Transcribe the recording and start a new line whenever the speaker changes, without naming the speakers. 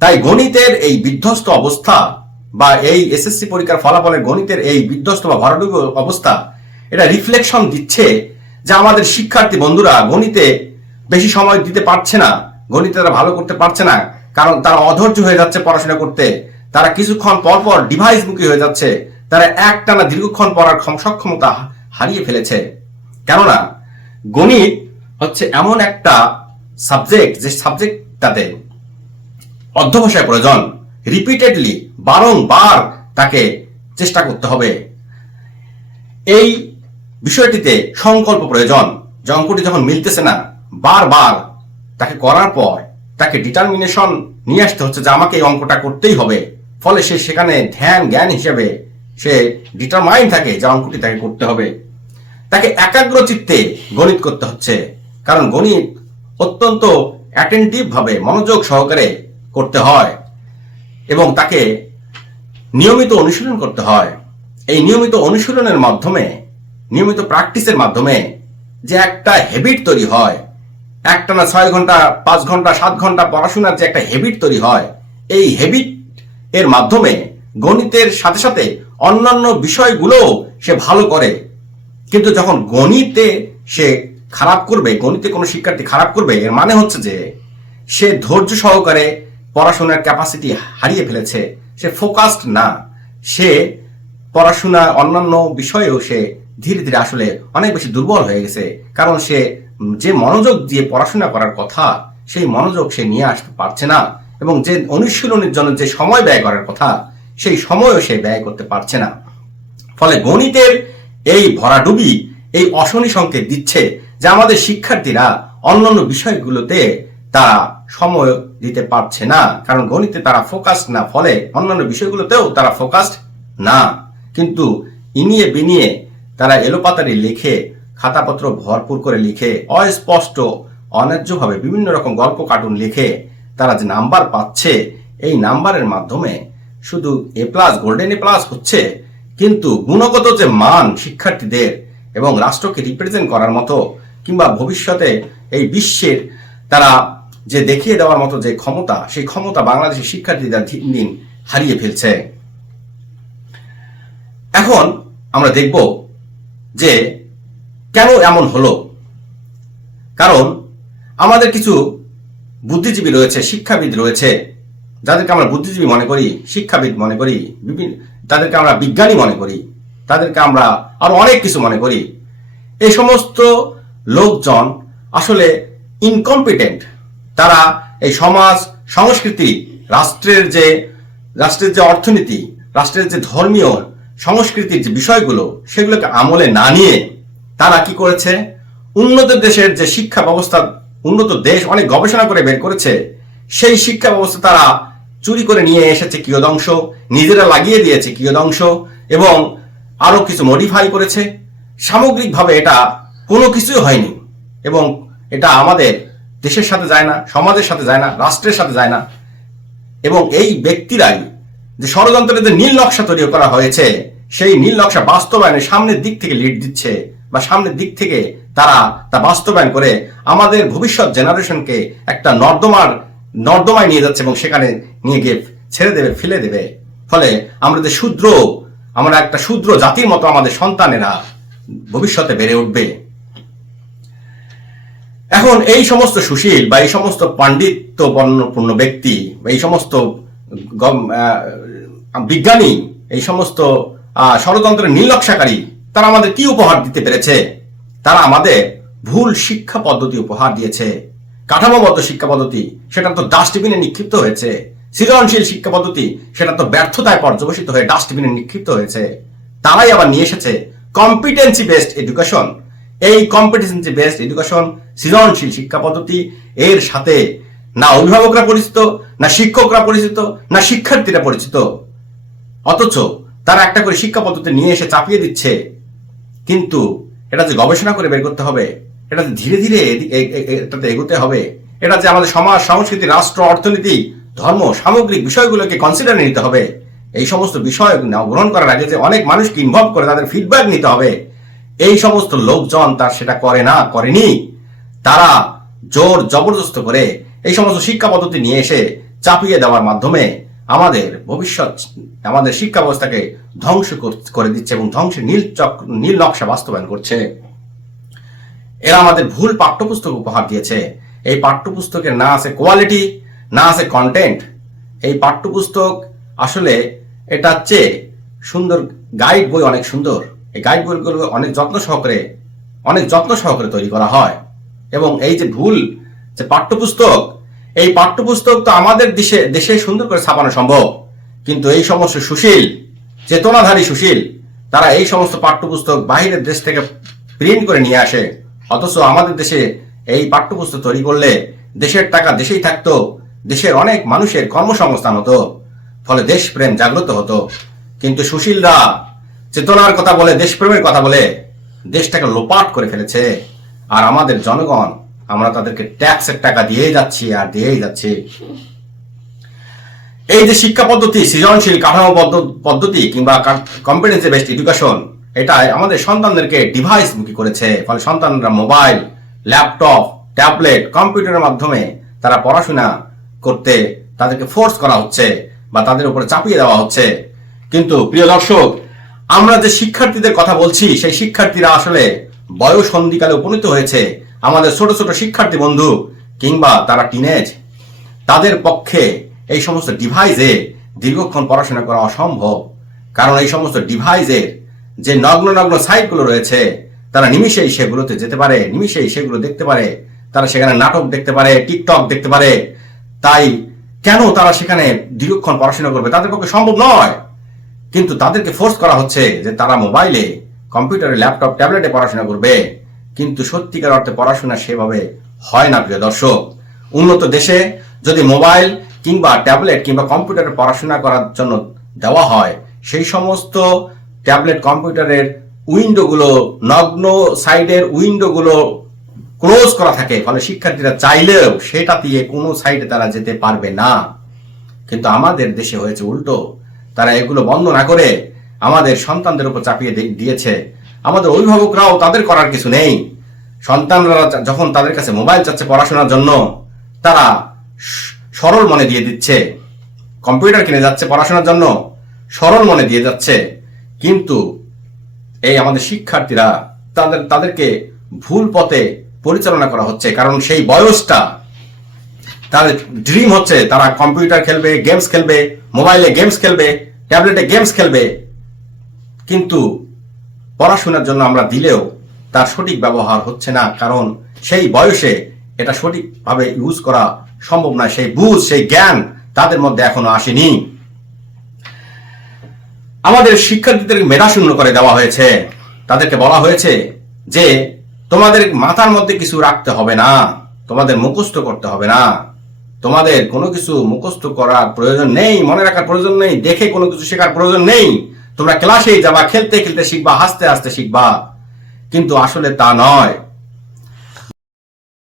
তাই গণিতের এই বিধ্বস্ত অবস্থা বা এই এসএসসি পরীক্ষার ফলাফলের গণিতের এই বিধ্বস্ত বা ভরাডুবি অবস্থা, এটা রিফ্লেকশন দিচ্ছে যে আমাদের শিক্ষার্থী বন্ধুরা গণিতে বেশি সময় দিতে পারছে না, গণিতে তারা ভালো করতে পারছে না, কারণ তারা অধৈর্য হয়ে যাচ্ছে পড়াশোনা করতে, তারা কিছুক্ষণ পর পর ডিভাইস মুখী হয়ে যাচ্ছে, তারা একটানা দীর্ঘক্ষণ পড়ার ক্ষম- সক্ষমতা হারিয়ে ফেলেছে। কেননা গণিত হচ্ছে এমন একটা সাবজেক্ট যে সাবজেক্টটাতে অধ্যবসায় প্রয়োজন। রিপিটেডলি বারংবার তাকে চেষ্টা করতে হবে। এই বিষয়টিতে সংকল্প প্রয়োজন। যে অঙ্কটি যখন মিলতেছে না, বারবার তাকে করার পর তাকে ডিটারমিনেশন নিয়ে আসতে হচ্ছে যে আমাকে এই অঙ্কটা করতেই হবে। ফলে সে সেখানে ধ্যান, জ্ঞান হিসেবে সে ডিটারমাইন থাকে যে অঙ্কটি তাকে করতে হবে। তাকে একাগ্র চিত্তে গণিত করতে হচ্ছে। কারণ গণিত অত্যন্ত অ্যাটেন্টিভ ভাবে মনোযোগ সহকারে করতে হয় এবং তাকে নিয়মিত অনুশীলন করতে হয়। এই নিয়মিত অনুশীলনের মাধ্যমে, নিয়মিত প্র্যাকটিসের মাধ্যমে যে একটা হ্যাবিট তৈরি হয়, একটা না ছয় ঘণ্টা, পাঁচ ঘণ্টা, সাত ঘণ্টা পড়াশোনার যে একটা হ্যাবিট তৈরি হয়, এই হ্যাবিট এর মাধ্যমে গণিতের সাথে সাথে অন্যান্য বিষয়গুলোও সে ভালো করে। কিন্তু যখন গণিতে সে খারাপ করবে, গণিতে কোনো শিক্ষার্থী খারাপ করবে, এর মানে হচ্ছে যে সে ধৈর্য সহকারে পড়াশোনার ক্যাপাসিটি হারিয়ে ফেলেছে। সে ফোকাসড না। সে পড়াশোনা অন্যান্য বিষয়েও সে ধীরে ধীরে আসলে অনেক বেশি দুর্বল হয়ে গেছে। কারণ সে যে মনোযোগ দিয়ে পড়াশোনা করার কথা, সেই মনোযোগ সে নিয়ে আসতে পারছে না এবং যে অনুশীলনের জন্য যে সময় ব্যয় করার কথা, সেই সময়ও সে ব্যয় করতে পারছে না। ফলে গণিতের এই ভরাডুবি, এই অশনি সংকেত দিচ্ছে যে আমাদের শিক্ষার্থীরা অন্যান্য বিষয়গুলোতে তারা সময় দিতে পারছে না। কারণ গণিতে তারা ফোকাসড না, ফলে অন্যান্য বিষয়গুলোতেও তারা ফোকাসড না। কিন্তু ইনিয়ে বিনিয়ে তারা এলোপাতারি লিখে, খাতাপত্র ভরপুর করে লিখে, অস্পষ্ট, অন্যায্যভাবে বিভিন্ন রকম গল্প কার্টুন লিখে তারা যে নাম্বার পাচ্ছে, এই নাম্বারের মাধ্যমে শুধু A plus golden A plus হচ্ছে, কিন্তু গুণগত যে মান শিক্ষার্থীদের এবং রাষ্ট্রকে রিপ্রেজেন্ট করার মতো কিংবা ভবিষ্যতে এই বিশ্বের তারা যে দেখিয়ে দেওয়ার মতো যে ক্ষমতা, সেই ক্ষমতা বাংলাদেশের শিক্ষার্থীরা দিন দিন হারিয়ে ফেলছে। এখন আমরা দেখব যে কেন এমন হলো। কারণ আমাদের কিছু বুদ্ধিজীবী রয়েছে, শিক্ষাবিদ রয়েছে, যাদেরকে আমরা বুদ্ধিজীবী মনে করি, শিক্ষাবিদ মনে করি, বিভিন্ন তাদেরকে আমরা বিজ্ঞানী মনে করি, তাদেরকে আমরা আরও অনেক কিছু মনে করি। এই সমস্ত লোকজন আসলে ইনকম্পিটেন্ট তারা এই সমাজ, সংস্কৃতি, রাষ্ট্রের যে রাষ্ট্রের যে অর্থনীতি, রাষ্ট্রের যে ধর্মীয় সংস্কৃতির যে বিষয়গুলো, সেগুলোকে আমলে না নিয়ে তারা কি করেছে? উন্নত দেশের যে শিক্ষা ব্যবস্থা, উন্নত দেশ অনেক গবেষণা করে বের করেছে, সেই শিক্ষা ব্যবস্থা তারা চুরি করে নিয়ে এসেছে কিয়দংশ, নিজেরা লাগিয়ে দিয়েছে কিয়দংশ এবং আরও কিছু মডিফাই করেছে। সামগ্রিকভাবে এটা কোনো কিছুই হয়নি এবং এটা আমাদের দেশের সাথে যায় না, সমাজের সাথে যায় না, রাষ্ট্রের সাথে যায় না। এবং এই ব্যক্তিরাই যে ষড়যন্ত্রের যে নীল নকশা তৈরি করা হয়েছে, সেই নীল নকশা বাস্তবায়নে সামনের দিক থেকে লিড দিচ্ছে বা সামনের দিক থেকে তারা তা বাস্তবায়ন করে আমাদের ভবিষ্যৎ জেনারেশনকে একটা নর্দমার, নর্দমায় নিয়ে যাচ্ছে এবং সেখানে নিয়ে গিয়ে ছেড়ে দেবে, ফেলে দেবে। ফলে আমরা যে শূদ্র, আমরা একটা শূদ্র জাতির মতো আমাদের সন্তানেরা ভবিষ্যতে বেড়ে উঠবে। এখন এই সমস্ত সুশীল বা এই সমস্ত পাণ্ডিত্য বর্ণপূর্ণ ব্যক্তি বা এই সমস্ত বিজ্ঞানী, এই সমস্ত ষড়যন্ত্রের নির্লক্ষাকারী তারা আমাদের কি উপহার দিতে পেরেছে? তারা আমাদের ভুল শিক্ষা পদ্ধতি উপহার দিয়েছে। কাঠামোগত শিক্ষা পদ্ধতি, সেটা তো ডাস্টবিনে নিক্ষিপ্ত হয়েছে। সৃজনশীল শিক্ষা পদ্ধতি, সেটা তো ব্যর্থতায় পর্যবসিত হয়ে ডাস্টবিনে নিক্ষিপ্ত হয়েছে। তারাই আবার নিয়ে এসেছে কম্পিটেন্সি বেসড এডুকেশন এই কম্পিটেন্সি বেসড এডুকেশন সৃজনশীল শিক্ষা পদ্ধতি এর সাথে না অভিভাবকরা পরিচিত, না শিক্ষকরা পরিচিত, না শিক্ষার্থীরা পরিচিত। অথচ তারা একটা করে শিক্ষা পদ্ধতি নিয়ে এসে চাপিয়ে দিচ্ছে। কিন্তু এটা যে গবেষণা করে বের করতে হবে, এটা যে ধীরে ধীরে এটাতে এগোতে হবে, এটা যে আমাদের সমাজ, সংস্কৃতি, রাষ্ট্র, অর্থনীতি, ধর্ম, সামগ্রিক বিষয়গুলোকে কনসিডার নিতে হবে। এই সমস্ত বিষয় গ্রহণ করার আগে যে অনেক মানুষকে ইনভলভ করে তাদের ফিডব্যাক নিতে হবে। এই সমস্ত লোকজন তার সেটা করে না, করেনি। তারা জোর জবরদস্ত করে এই সমস্ত শিক্ষা পদ্ধতি নিয়ে এসে চাপিয়ে দেওয়ার মাধ্যমে আমাদের ভবিষ্যৎ, আমাদের শিক্ষা ব্যবস্থাকে ধ্বংস কর- দিচ্ছে এবং ধ্বংসের নীল চক, নীল নকশা বাস্তবায়ন করছে। এরা আমাদের ভুল পাঠ্যপুস্তক উপহার দিয়েছে। এই পাঠ্যপুস্তকের না আছে কোয়ালিটি না আছে কন্টেন্ট এই পাঠ্যপুস্তক আসলে এটা চেয়ে সুন্দর গাইড বই অনেক সুন্দর। এই গাইড বইগুলো অনেক যত্ন সহকারে, অনেক যত্ন সহকারে তৈরি করা হয়। এবং এই যে ভুল যে পাঠ্যপুস্তক, এই পাঠ্যপুস্তক তো আমাদের দেশে দেশে সুন্দর করে ছাপানো সম্ভব। কিন্তু এই সমস্ত সুশীল, চেতনাধারী সুশীল, তারা এই সমস্ত পাঠ্যপুস্তক বাহিরের দেশ থেকে প্রিন্ট করে নিয়ে আসে। অথচ আমাদের দেশে এই পাঠ্যপুস্তক তৈরি করলে দেশের টাকা দেশেই থাকতো, দেশের অনেক মানুষের কর্মসংস্থান হতো, ফলে দেশপ্রেম জাগ্রত হতো। কিন্তু সুশীলরা চেতনার কথা বলে, দেশপ্রেমের কথা বলে, দেশটাকে লোপাট করে ফেলেছে। আর আমাদের জনগণ, আমরা তাদেরকে ট্যাক্সের টাকা দিয়েই যাচ্ছি আর দিয়েই যাচ্ছি। এই যে শিক্ষা পদ্ধতি, সৃজনশীল কাঠামো পদ্ধ- পদ্ধতি কিংবা কম্পিটেন্সি বেসড এডুকেশন এটাই আমাদের সন্তানদেরকে ডিভাইস মুখী করেছে। ফলে সন্তানরা মোবাইল ল্যাপটপ ট্যাবলেট কম্পিউটারের মাধ্যমে তারা পড়াশোনা করতে তাদেরকে ফোর্স করা হচ্ছে বা তাদের উপরে চাপিয়ে দেওয়া হচ্ছে। কিন্তু প্রিয় দর্শক, আমরা যে শিক্ষার্থীদের কথা বলছি, সেই শিক্ষার্থীরা আসলে বয়স সন্ধিকালে উপনীত হয়েছে আমাদের ছোট ছোট শিক্ষার্থী বন্ধু কিংবা তারা টিনেজ তাদের পক্ষে এই সমস্ত ডিভাইসে দীর্ঘক্ষণ পড়াশোনা করা অসম্ভব। কারণ এই সমস্ত ডিভাইসের যে নগ্ন নগ্ন সাইটগুলো রয়েছে, তারা নিমিষেই সেগুলোতে যেতে পারে, নিমিষেই সেগুলো দেখতে পারে। তারা সেখানে নাটক দেখতে পারে টিকটক দেখতে পারে। তাই কেন তারা সেখানে দীর্ঘক্ষণ পড়াশোনা করবে তাদের পক্ষে সম্ভব নয়। কিন্তু তাদেরকে ফোর্স করা হচ্ছে যে তারা মোবাইলে কম্পিউটারে, ল্যাপটপ, ট্যাবলেটে পড়াশোনা করবে। কিন্তু সত্যিকার অর্থে পড়াশোনা সেভাবে হয় না, প্রিয় দর্শক। উন্নত দেশে যদি মোবাইল কিংবা ট্যাবলেট কিংবা কম্পিউটারে পড়াশোনা করার জন্য দেওয়া হয়, সেই সমস্ত ট্যাবলেট, কম্পিউটারের উইন্ডোগুলো, নগ্ন সাইডের উইন্ডোগুলো ক্লোজ করা থাকে। ফলে শিক্ষার্থীরা চাইলেও সেটা দিয়ে কোনো সাইডে তারা যেতে পারবে না। কিন্তু আমাদের দেশে হয়েছে উল্টো। তারা এগুলো বন্ধ না করে আমাদের সন্তানদের উপর চাপিয়ে দিয়েছে। আমাদের অভিভাবকরাও তাদের করার কিছু নেই। সন্তানরা যখন তাদের কাছে মোবাইল চাচ্ছে পড়াশোনার জন্য, তারা সরল মনে দিয়ে দিচ্ছে। কম্পিউটার কিনে যাচ্ছে পড়াশোনার জন্য, সরল মনে দিয়ে যাচ্ছে। কিন্তু এই আমাদের শিক্ষার্থীরা, তাদের তাদেরকে ভুল পথে পরিচালনা করা হচ্ছে, কারণ সেই বয়সটা তাদের ড্রিম হচ্ছে। তারা কম্পিউটার খেলবে গেমস খেলবে মোবাইলে গেমস খেলবে ট্যাবলেটে গেমস খেলবে। কিন্তু পড়াশোনার জন্য আমরা দিলেও তার সঠিক ব্যবহার হচ্ছে না, কারণ সেই বয়সে এটা সঠিকভাবে ইউজ করা সম্ভব নয়। সেই বুঝ, সেই জ্ঞান তাদের মধ্যে এখনও আসেনি। আমাদের শিক্ষার্থীদের মেধাশূন্য করে দেওয়া হয়েছে। তাদেরকে বলা হয়েছে যে, তোমাদের মাথার মধ্যে কিছু রাখতে হবে না, তোমাদের মুখস্থ করতে হবে না। তোমাদের কোনো কিছু মুখস্থ করার প্রয়োজন নেই, মনে রাখার প্রয়োজন নেই, দেখে কোনো কিছু শেখার প্রয়োজন নেই। তোমরা ক্লাসেই যাবা খেলতে খেলতে শিখবা হাসতে হাসতে শিখবা। কিন্তু আসলে তা নয়।